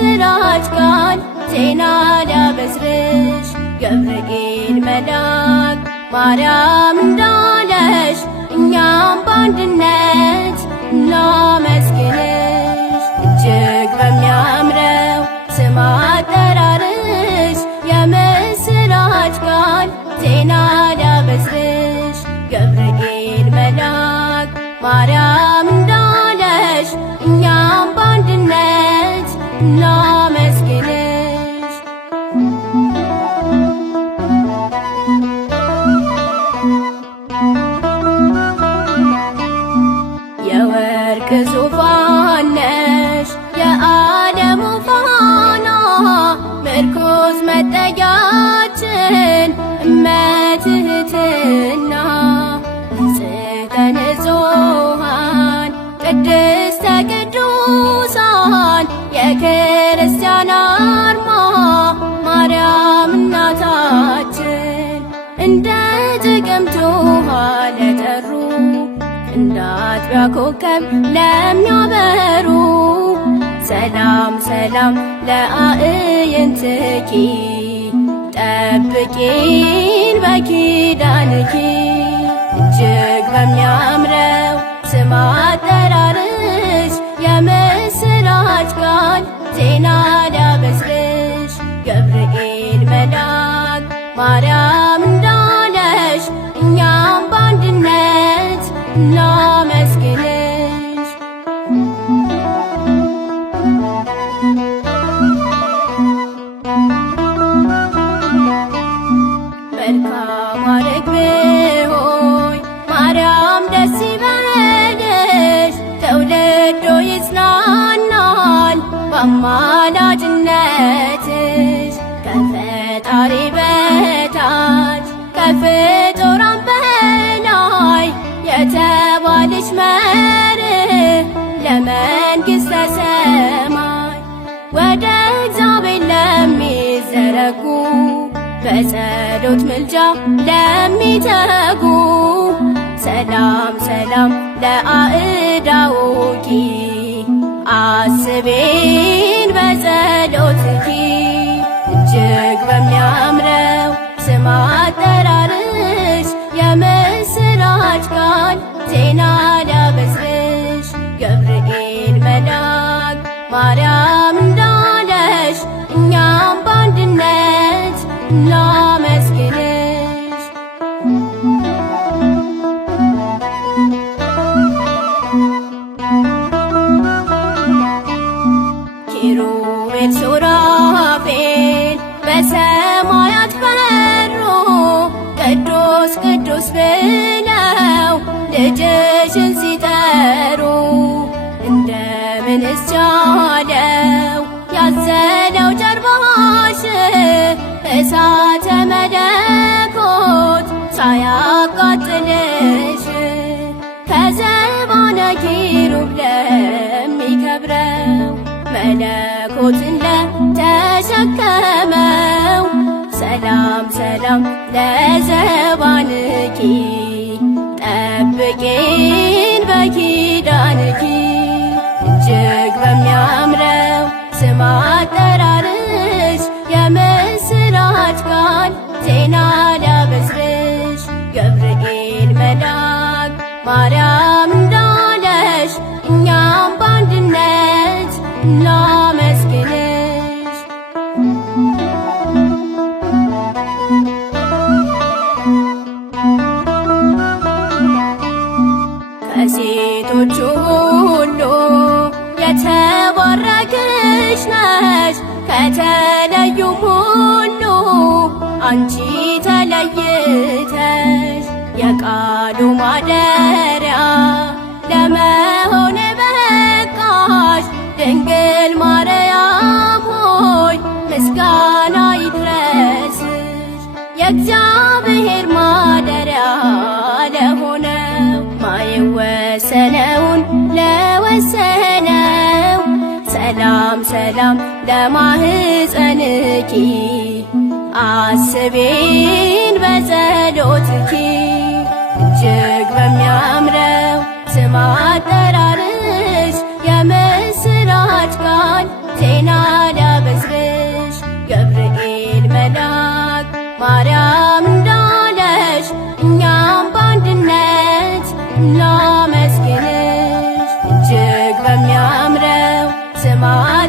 የምስራች ቃል ዜና ሊያበስርሽ ገብርኤል መልአክ ማርያም እንዳለሽ እኛም በአንድነት እናመስግንሽ። እጅግ በሚያምረው ስም አጠራርሽ የምስራች ቃል ዜና ሊያበስርሽ ገብርኤል መልአክ ማርያም እንዳለሽ እኛም በአንድነት እናመስግንሽ። የወርቅ ዙፋን ነሽ የዓለሙ ፋና ምርኩዝ መጠጊያችን እመትህትና ንጽሕተ ንጹሐን ቅድስተ ቅዱሳን የክርስቲያን አርማ ማርያም እናታችን እንደ ጥቅምት ውሃ ለጠሩ እንደ አጥቢያ ኮከብ ለሚያበሩ ሰላም ሰላም ለአዕይንትኪ ጠብቂን በኪዳንኪ። እጅግ በሚያምረው ስም አጠራርሽ የምስራች ቃል ዜና ሊያበስርሽ ገብርኤል መልአክ ማርያም እንዳለሽ እኛም በአንድነት እናመስግንሽ። መልካም ርግብ ሆይ ማርያም ደስ ይበልሽ ትውልዱ ይጽናናል በአማላጅነትሽ ከፈጣሪ በታች ከፍጡራን በላይ የተባልሽ መርህ ለመንግሥተ ሰማይ ወደ እግዚአብሔር ለሚዘረጉ በጸሎት ምልጃ ለሚተጉ ሰላም ሰላም ለአእዳውኪ አስቤን በጸሎትኪ። እጅግ በሚያምረው ስም አጠራርሽ የምስራች ቃል ዜና ሊያበስርሽ ገብርኤል መልአክ ማርያም እንዳለሽ እኛም በአንድነት እናመስግንሽ። ኪሩቤል ሱራፌል በሰማያት በሩ ቅዱስ ቅዱስ ብለው ልጅሽን ሲጠሩ እንደምንስ ቻለው ያዘለው ጀርባሽ እሳተ መለኮት ሳያቃጥልሽ ከዘባነ ኪሩብ ለሚከብረው መለኮትን ለተሸከመው ሰላም ሰላም ለዘባንኪ ጠብቂን በኪዳንኪ። እጅግ በሚያምረው ስም አጠራርሽ የምስራች ቃል ዜና ሊያበስርሽ ገብርኤል መልአክ ማርያም እንዳለሽ እኛም በአንድነት እናመስግንሽ። ከሴቶቹ ሁሉ የተባረክሽ ነሽ ከተለዩም ሁሉ አንቺ ተለይተሽ የቃሉ ማደሪያ ለመሆን በቃሽ ድንግል ማርያም ሆይ ምስጋና ይድረስሽ። የእግዚአብሔር ማደሪያ ለሆነው ማይወሰነውን ለወሰነው ሰላም ሰላም ለማህፀንኪ አስቤን በጸሎትኪ። እጅግ በሚያምረው ስም አጠራርሽ የምስራች ቃል ዜና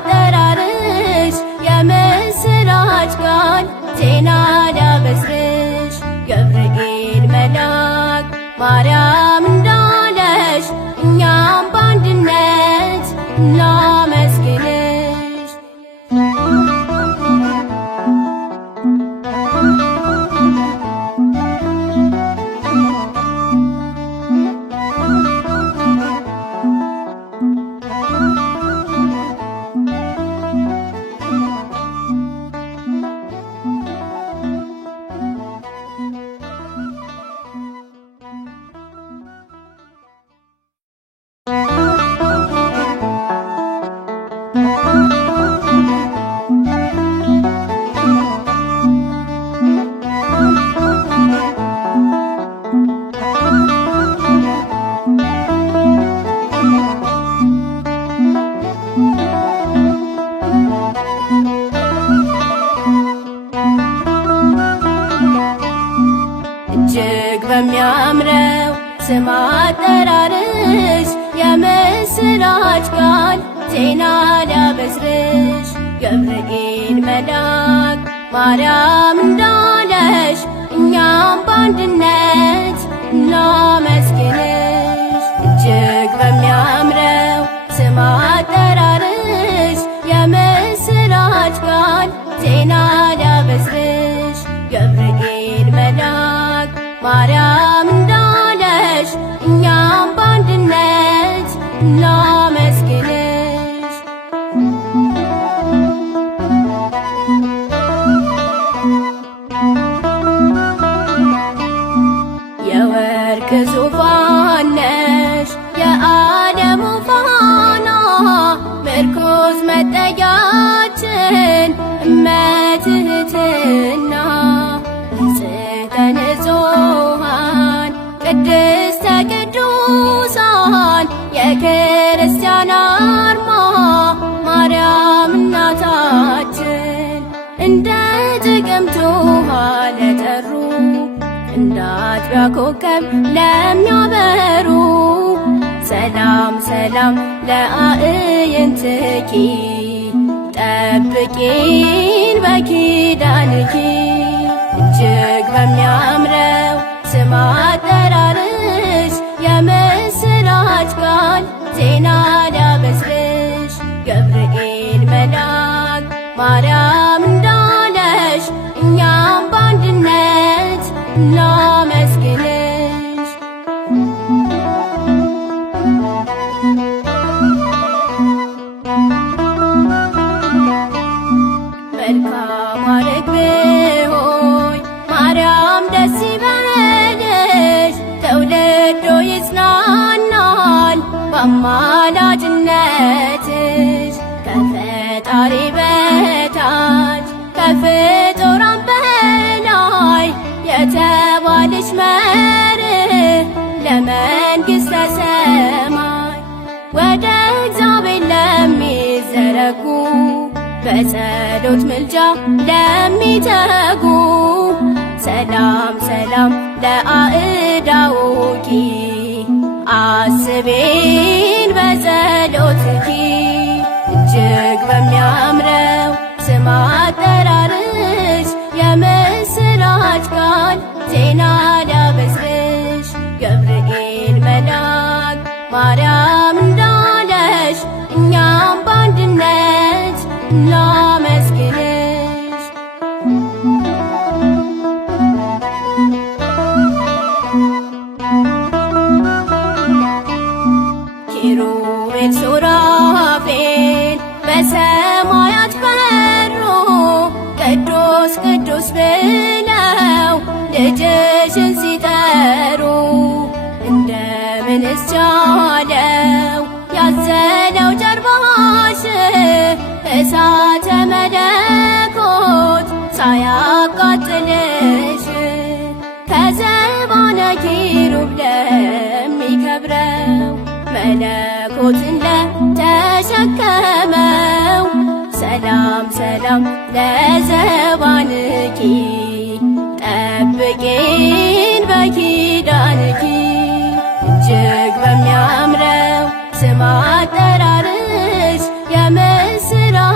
አጠራርሽ የምስራች ቃል ዜና ሊያበስርሽ ገብርኤል መልአክ ማርያም እንዳለሽ እኛም በአንድነት እናመስግንሽ። እጅግ በሚያምረው ስም አጠራርሽ የምስራች ቃል ዜና ሊያበስርሽ ገብርኤል መልአክ ማርያም እንዳለሽ እኛም በአንድነት እናመስግንሽ። እጅግ በሚያምረው ስም አጠራርሽ የምስራች ቃል ዜና ሊያበስርሽ ገብርኤል መልአክ ማርያም እንዳለሽ እኛም በአንድነት እናመስግንሽ። የወርቅ ዙፋን ነሽ የዓለሙ ፋና ምርኩዝ መጠጊያችን እመትህትና ንጽሕተ ንጹሐን ቅድስተ ቅዱሳን የክርስቲያን አርማ ማርያም እናታችን እንደ ጥቅምት ውሃ ለጠሩ እንደ አጥቢያ ኮከብ ለሚያበሩ ሰላም ሰላም ለአዕይንትኪ ጠብቂን በኪዳንኪ። እጅግ በሚያምረው ስም አጠራርሽ የምስራች ቃል ዜና ሊያበስርሽ ገብርኤል መልአክ ማርያም እንዳለሽ እኛም በአንድነት እናመስግንሽ። መልካም ርግብ ሆይ ማርያም ደስ ይበልሽ ትውልዱ ይጽናናል በአማላጅነትሽ ከፈጣሪ በታች ከፍጡራን በላይ የተባልሽ መርህ ለመንግሥተ ሰማይ ወደ እግዚአብሔር ለሚዘረጉ በጸሎት ምልጃ ለሚተጉ ሰላም ሰላም ለአእዳውኪ አስቤን በጸሎትኪ። እጅግ በሚያምረው ስም አጠራርሽ የምስራች ቃል ዜና ሊያበስርሽ ገብርኤል መልአክ ማርያም እንዳለሽ እኛም በአንድነት እናመስግንሽ። ኪሩቤል ሱራፌል በሰማያት በሩ ቅዱስ ቅዱስ ብለው ልጅሽን ሲጠሩ እንደምንስ ቻለው ያዘለው ጀርባሽ እሳተ መለኮት ሳያቃጥልሽ ከዘባነ ኪሩብ ለሚከብረው መለኮትን ለተሸከመው ሰላም ሰላም ለዘባንኪ ጠብቂን በኪዳንኪ። እጅግ በሚያምረው ስም አጠራርሽ የምስራ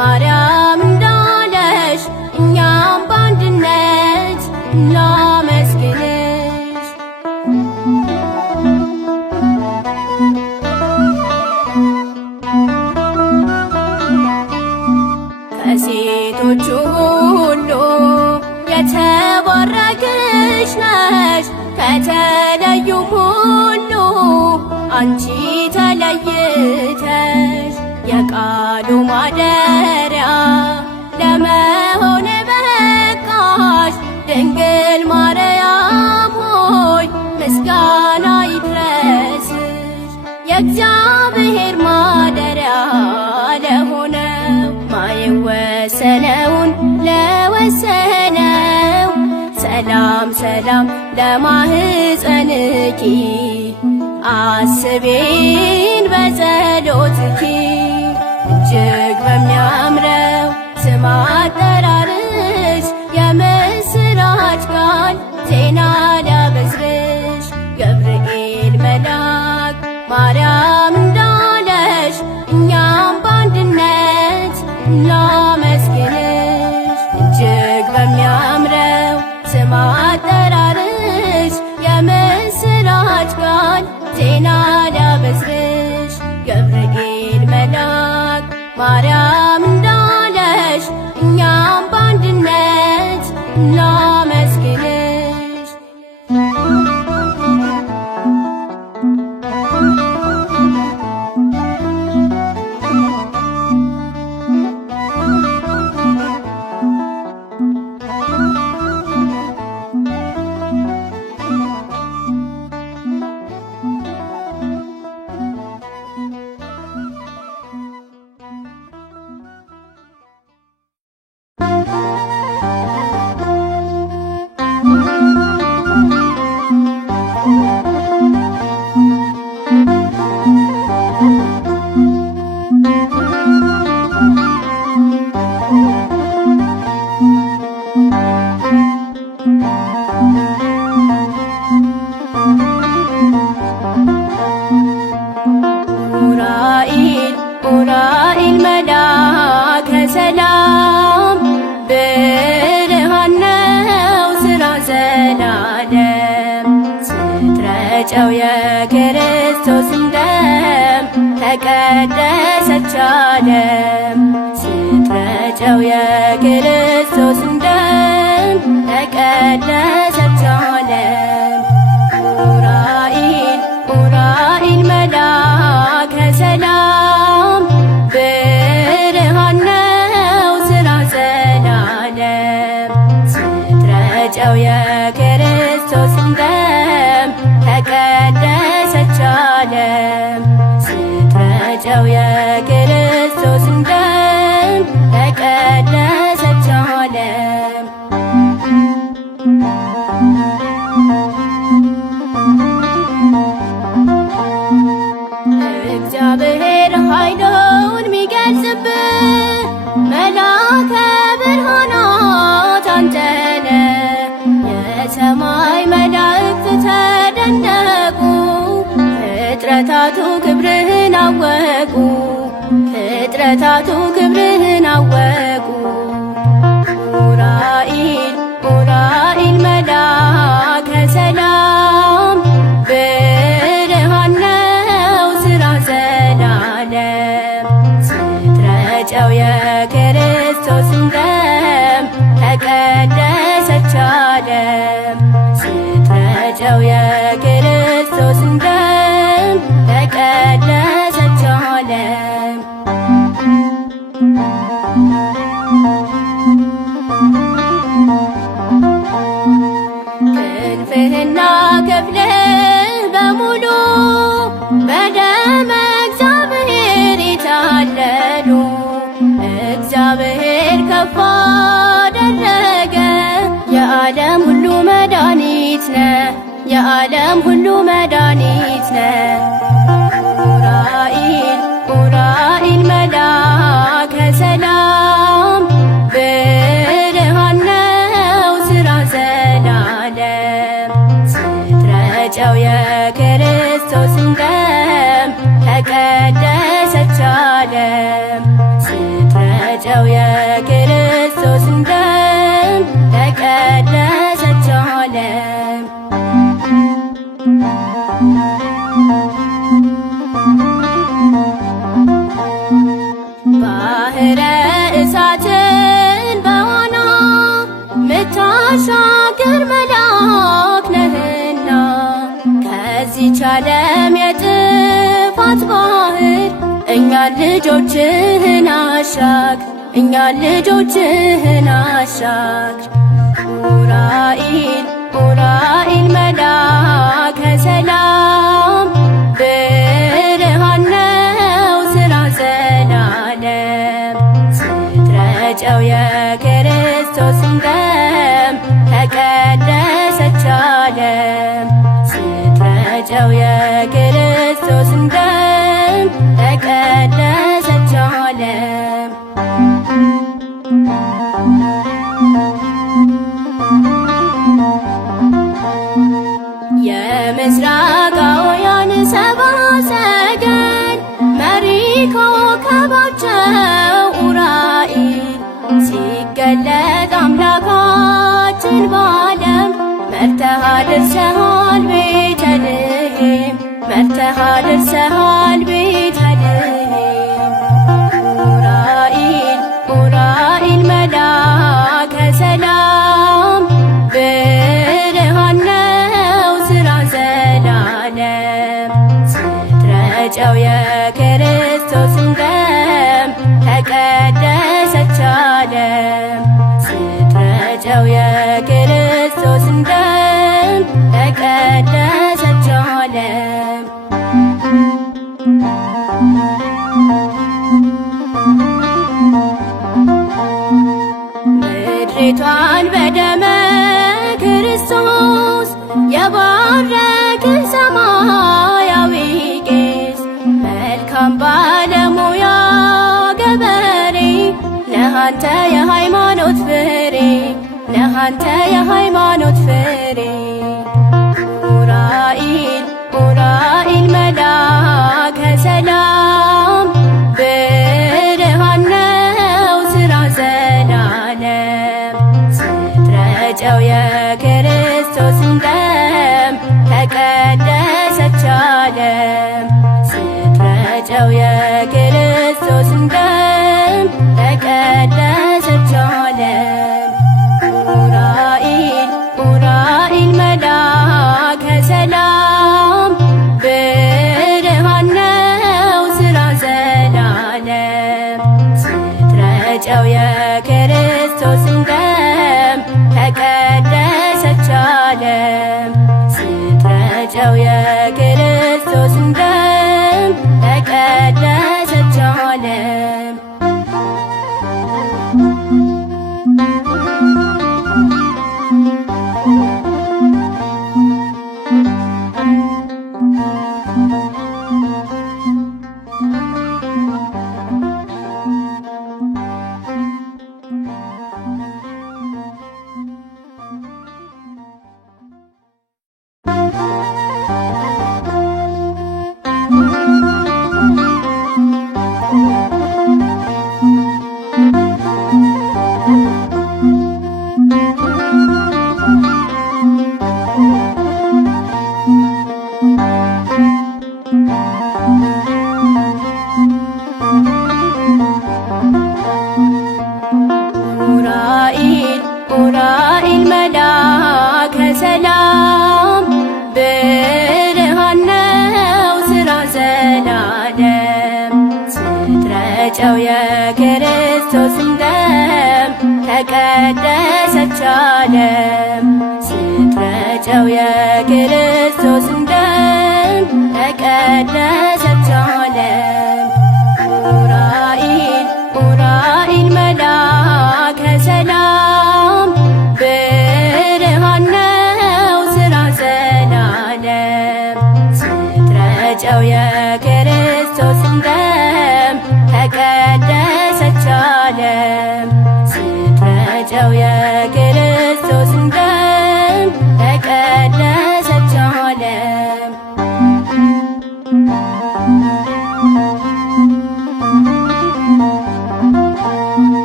ማርያም እንዳለሽ እኛም በአንድነት እናመስግንሽ። ከሴቶቹ ሁሉ የተባረክሽ ነሽ፣ ከተለዩም ሁሉ አንቺ ተለይተሽ የቃሉ ማደሪያ ለመሆን በቃሽ። ድንግል ማርያም ሆይ ምስጋና ይድረስሽ። የእግዚአብሔር ማደሪያ ለሆነው ማይወሰነውን ለወሰነው ሰላም ሰላም ለማህፀንኪ አስቤን በጸሎትኪ እጅግ በሚያምረው ስም አጠራርሽ የምስራች ቃል ዜና ላበስርሽ። ገብርኤል መልአክ ማርያም እንዳለሽ እኛም በአንድነት እናመስግንሽ። እጅግ በሚያምረው ስም አጠራርሽ የምስራች ቃል ዜና ላበስርሽ። ገብርኤል መልአክ ማርያም እንዳለሽ እኛም በአንድነት እናመስግንሽ። ኡራኤል መልአከ ሰላም ብርሃን ነው ሥራ ዘላለም። ስትረጨው የክርስቶስን ደም ተቀደሰች ዓለም። ስትረጨው የክርስቶስን ደም ተቀደሰች ዓለም። ኡራኤል መልአከ ሰላም ብርሃን ነው ሥራ ዘላለም። ስትረጨው የክርስቶስን ደም ተቀደሰች ዓለም። ስትረጨው የክርስቶስን ደም ተቀደሰች ዓለም። እግዚአብሔር ኃይሉን ሚገልጽብህ መልአከ ብርሃናት አንተ ነህ። የሰማይ መላእክት ተደነቁ፣ ፍጥረታቱ ክብርህን አወቁ። ፍጥረታቱ ክብርህን አወቁ። ኡራኤል መልአከ ሰላም ብርሃን ነው ሥራ ዘላለም። ስትረጨው የክርስቶስን ደም ተቀደሰች ዓለም። ስትረጨው የክርስቶስን ደም ተቀደሰች ዓለም። ክንፍህና ክፍልህ በሙሉ በደመ እግዚአብሔር የታለሉ እግዚአብሔር ከፍ አደረገ። የዓለም ሁሉ መድኃኒት ነህ፣ የዓለም ሁሉ መድኃኒት ነህ። ኡራኤል መልአከ ሰላም ብርሃን ነው ሥራ ዘላለም። ስትረጨው የክርስቶስን ደም ተቀደሰች ዓለም። ስትረጨው የክርስቶስን ደም ተቀደሰች ዓለም። ባህረ እሳትን በዋና ምታሻግር መልአክ ነህና ከዚች ዓለም የጥፋት ባህር እኛን ልጆችህን አሻግር፣ እኛን ልጆችህን አሻግር። ኡራኤል ኡራኤል መልአከ ሰላም ብርሃን ነው ሥራ ዘላለም። ስትረጨው የክርስቶስን ደም ተቀደሰች ዓለም። ስትረጨው የክርስቶስን ደም ተቀደሰች ዓለም። የምስራቃውያን ሰብአ ሰገል መሪ ኮከባቸው ኡራኤል ሲገለጥ አምላካችን በዓለም መርተሃ ደርሰሃል ቤተልሔም፣ መርተሃ ደርሰሃል ቤተልሔም። ኡራኤል ኡራኤል መልአከ ሰላም ብርሃን ነው ሥራ ዘላለም። ስትረጨው የክርስቶስን ደም ተቀደሰች ዓለም። ስትረጨው የክርስቶስን ደም ተቀደሰች ዓለም። ምድሪቷን በደመ ክርስቶስ የባረክህ ሰማያዊ ቄስ መልካም ባለሙያ ገበሬ ነህ አንተ የሃይማኖት ፍሬ፣ ነህ አንተ የሃይማኖት ፍሬ። ኡራኤል ኡራኤል መልአከ ሰላም ብርሃን ነው ሥራ ዘላለም። ስትረጨው የክርስቶስን ደም ተቀደሰች ዓለም። ስትረጨው የክርስቶስን ደም ተቀደሰች ዓለም። ኡራኤል ኡራኤል መልአከ ሰላም ብርሃን ነው ሥራ ዘላለም። ስትረጨው የክርስቶስን ደም ተቀደሰች ዓለም። ስትረጨው የክርስቶስን ደም ተቀደሰች ዓለም። ኡራኤል ኡራኤል መልአከ ሰላም ብርሃን ነው ሥራ ዘላለም። ስትረጨው የክርስቶስን ደም ተቀደሰች ዓለም። ስትረጨው የክርስቶስን ደም ተቀደሰች ዓለም። ኡራኤል ኡራኤል መልአከ ሰላም ብርሃን ነው ሥራ ዘላለም። ስትረጨው የክርስቶስን ደም ተቀደሰች ዓለም። ስትረጨው የክርስቶስን ደም ተቀደሰች ዓለም።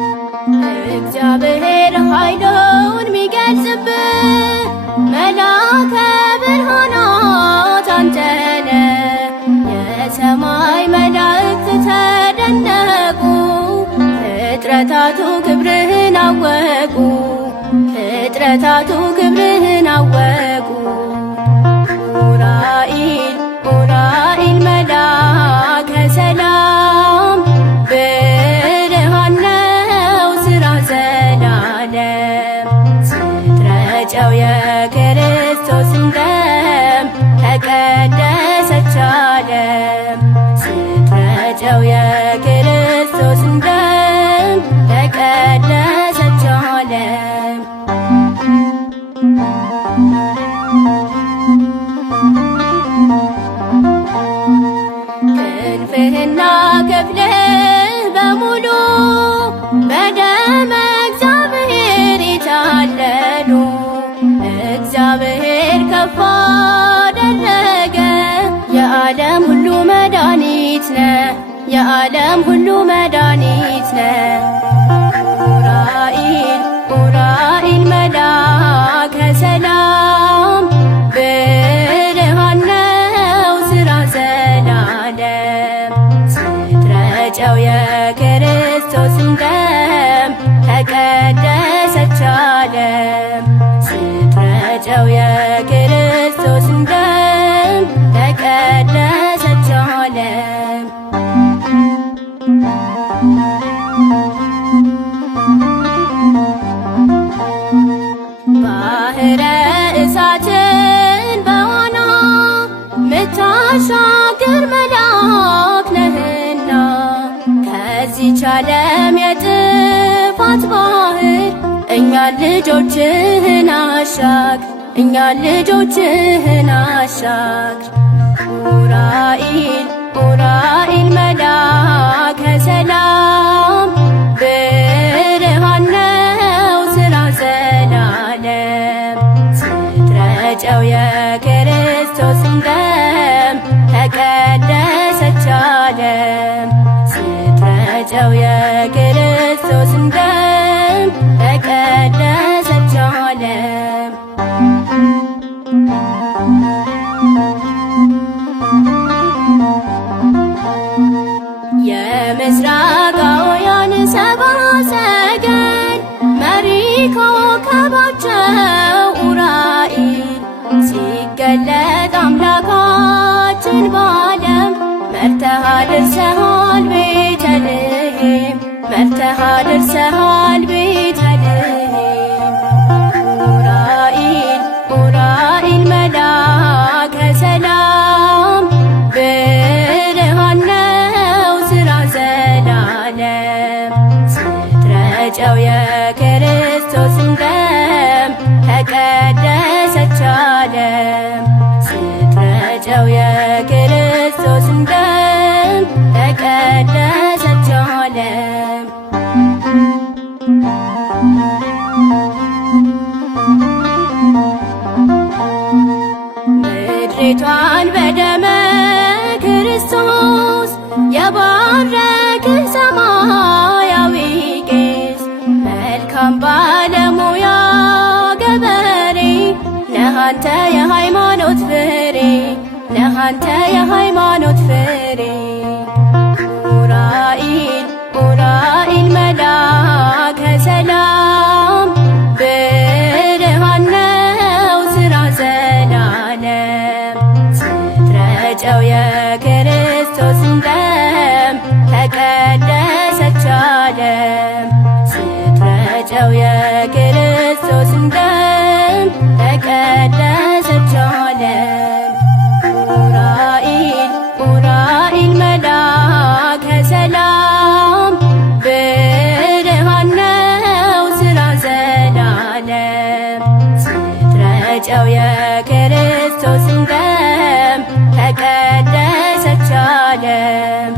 የሰማይ መላእክት ተደነቁ፣ ፍጥረታቱ ክብርህን አወቁ፣ ፍጥረታቱ ክብርህን አወቁ። ኡራኤል ኡራኤል መልአከ ሰላም፣ ብርሃን ነው ሥራ ዘላለም። ስትረጨው የክርስቶስን ደም ተቀደሰች ዓለም። ስትረጨው የክርስቶስን ደም ተቀደሰች ዓለም። ክንፍህና ክፍልህ በሙሉ በደመ እግዚአብሔር የታለሉ፣ እግዚአብሔር ከፍ አደረገ። የዓለም ሁሉ መድኃኒት ነህ፣ የዓለም ሁሉ መድኃኒት ነህ። ኡራኤል ኡራኤል መልአከ ሰላም፣ ብርሃን ነው ሥራ ዘላለም። ስትረጨው የክርስቶስን ደም ተቀደሰች ዓለም። ስትረጨው የክርስቶስን ደም ተቀደሰች ዓለም። ባሕረ እሳትን በዋና ምታሻግር መልአክ ነህና፣ ከዚህች ዓለም የጥፋት ባሕር እኛን ልጆችህን አሻግር፣ እኛን ልጆችህን አሻግር። ኡራኤል ኡራኤል መልአከ ሰላም፣ ብርሃን ነው ሥራ ዘላለም። ስትረጨው የክርስቶስን ደም ተቀደሰች ዓለም። ስትረጨው የክርስቶስን ደም ተቀደሰች ዓለም። የምስራቃውያን ሰብአ ሰገል መሪ ኮከባቸው ኡራኤል፣ ሲገለጥ አምላካችን በዓለም መርተሃ ደርሰሃል ቤተልሔም፣ መርተሃ ደርሰሃል ቤተልሔም። ኡራኤል ኡራኤል መልአከ ሰላም፣ ብርሃን ነው ሥራ ዘላለም። ስትረጨው የክርስቶስን ደም ተቀደሰች ዓለም። ስትረጨው የክርስቶስን ደም ተቀደሰች ዓለም። ምድሪቷን በደመ ክርስቶስ የባረክህ ሰማያዊ ቄስ፣ መልካም ባለሙያ ገበሬ ነህ አንተ የሃይማኖት ፍሬ፣ ነህ አንተ የሃይማኖት ፍሬ። ኡራኤል ኡራኤል መልአከ ሰላም፣ ብርሃን ነው ሥራ ዘላለም። ስትረጨው የክርስቶስን ደም ተቀደሰች ዓለም። ስትረጨው የክርስቶስን ደም ተቀደሰች ዓለም። ኡራኤል ኡራኤል መልአከ ሰላም፣ ብርሃን ነው ሥራ ዘላለም። ስትረጨው የክርስቶስን ደም ተቀደሰች ዓለም።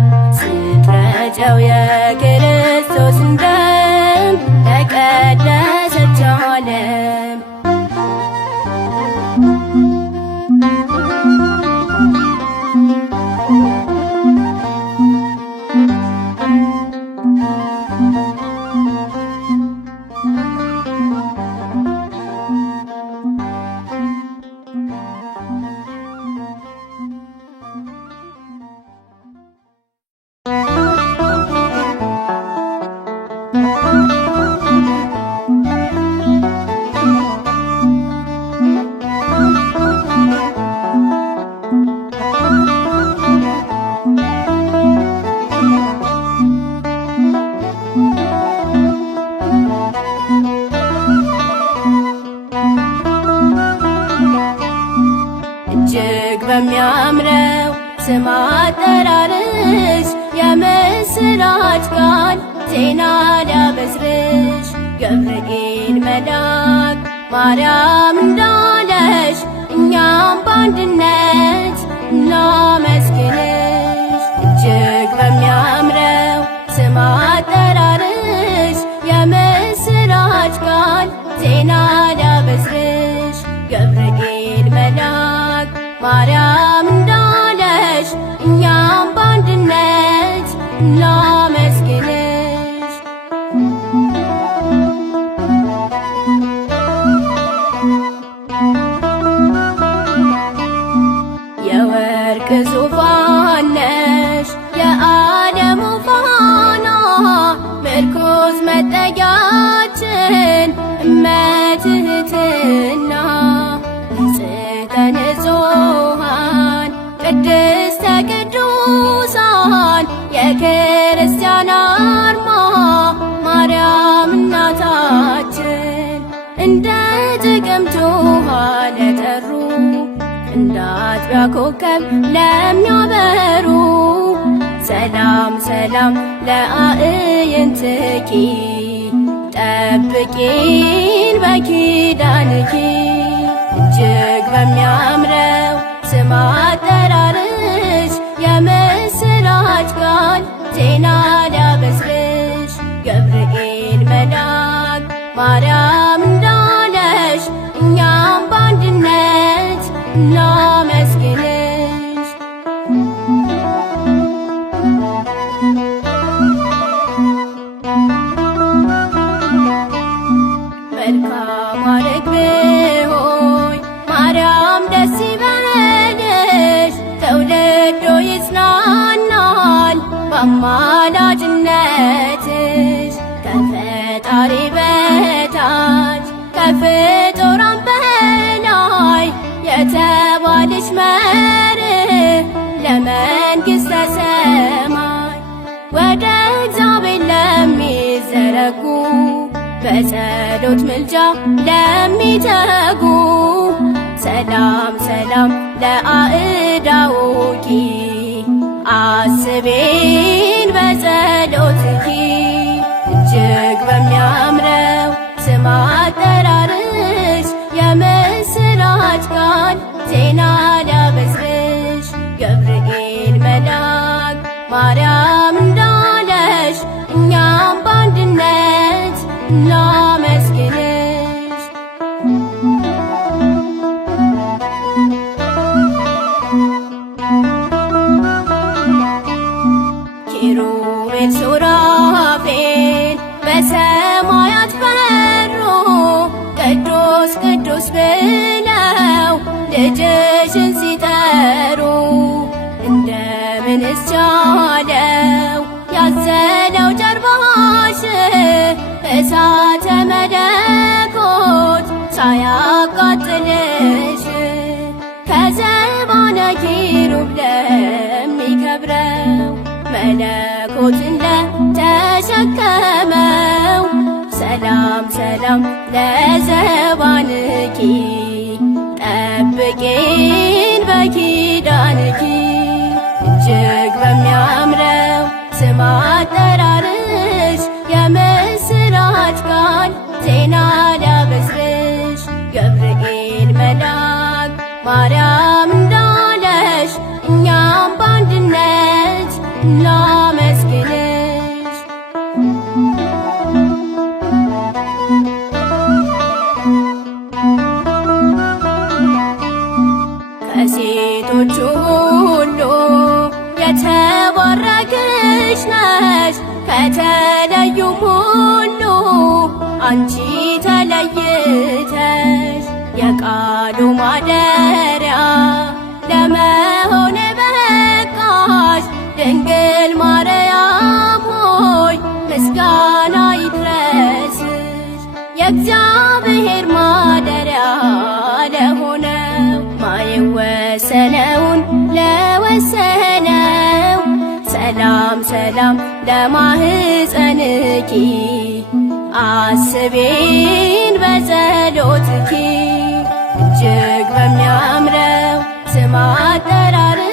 ስም አጠራርሽ የምስራች ቃል ዜና ሊያበስርሽ ገብርኤል መልአክ ማርያም እንዳለሽ እኛም በአንድነት እናመስግንሽ። እጅግ በሚያምረው ስም አጠራርሽ የምስራች ቃል ዜና ሊያበስርሽ ገብርኤል መልአክ ማርያም እንዳለሽ እኛም በአንድነት እናመስግንሽ። የወርቅ ዙፋን ነሽ የዓለሙ ፋና ምርኩዝ መጠጊያችን እመትህትና ንጽሕተ ንጹሐን ቅድስተ ቅዱሳን የክርስቲያን አርማ ማርያም እናታችን እንደ ጥቅምት ውሃ ለጠሩ እንደ አጥቢያ ኮከብ ለሚያበሩ ሰላም ሰላም ለአዕይንትኪ ጠብቂን በኪዳንኪ። እጅግ በሚያምረው ስም አጠራርሽ የምስራች ቃል ዜና ሊያበስርሽ ገብርኤል መልአክ ማርያም እንዳለሽ እኛም በአንድነት እናመስግንሽ። መልካም ርግብ ሆይ ማርያም ደስ ይበልሽ ትውልዱ ይጽናናል በአማላጅነትሽ ከፈጣሪ በታች ከፍጡራን በላይ የተባልሽ መርህ ለመንግሥተ ሰማይ ወደ እግዚአብሔር ለሚዘረጉ በጸሎት ምልጃ ለሚተጉ ሰላም ሰላም ለአእዳውኪ አስቤን በጸሎትኪ። እጅግ በሚያምረው ስም አጠራርሽ የምስራች ቃል ዜና ሊያበስርሽ ገብርኤል መልአክ ማርያም እንዳለሽ እኛም በአንድነት እናመስግንሽ። ኪሩቤል ሱራፌል በሰማያት በሩ ቅዱስ ቅዱስ ብለው ልጅሽን ሲጠሩ እንደምንስ ቻለው ያዘለው ጀርባሽ እሳተ መለኮት ሳያቃጥልሽ ከዘባነ ኪሩብ ለሚከብረው መለኮትን ለተሸከመው ሰላም ሰላም ለዘባንኪ ጠብቂን በኪዳንኪ። እጅግ በሚያምረው ስም አጠራርሽ የምስራች ቃል ዜና ሊያበስርሽ ገብርኤል መልአክ ማርያም እንዳለሽ እኛም በአንድነት እናመስግንሽ። ከሴቶቹ ሁሉ የተባረክሽ ነሽ ከተለዩም ሁሉ አንቺ ተለይተሽ የቃሉ ማደሪያ ለመሆን በቃሽ ድንግል ማርያም ሆይ ምስጋና ይድረስሽ። የእግዚአብሔር ማደሪያ ለሆነው ማይወሰነውን ለወሰነው ሰላም ሰላም ለማህፀንኪ አስቤን በጸሎትኪ። እጅግ በሚያምረው ስም አጠራር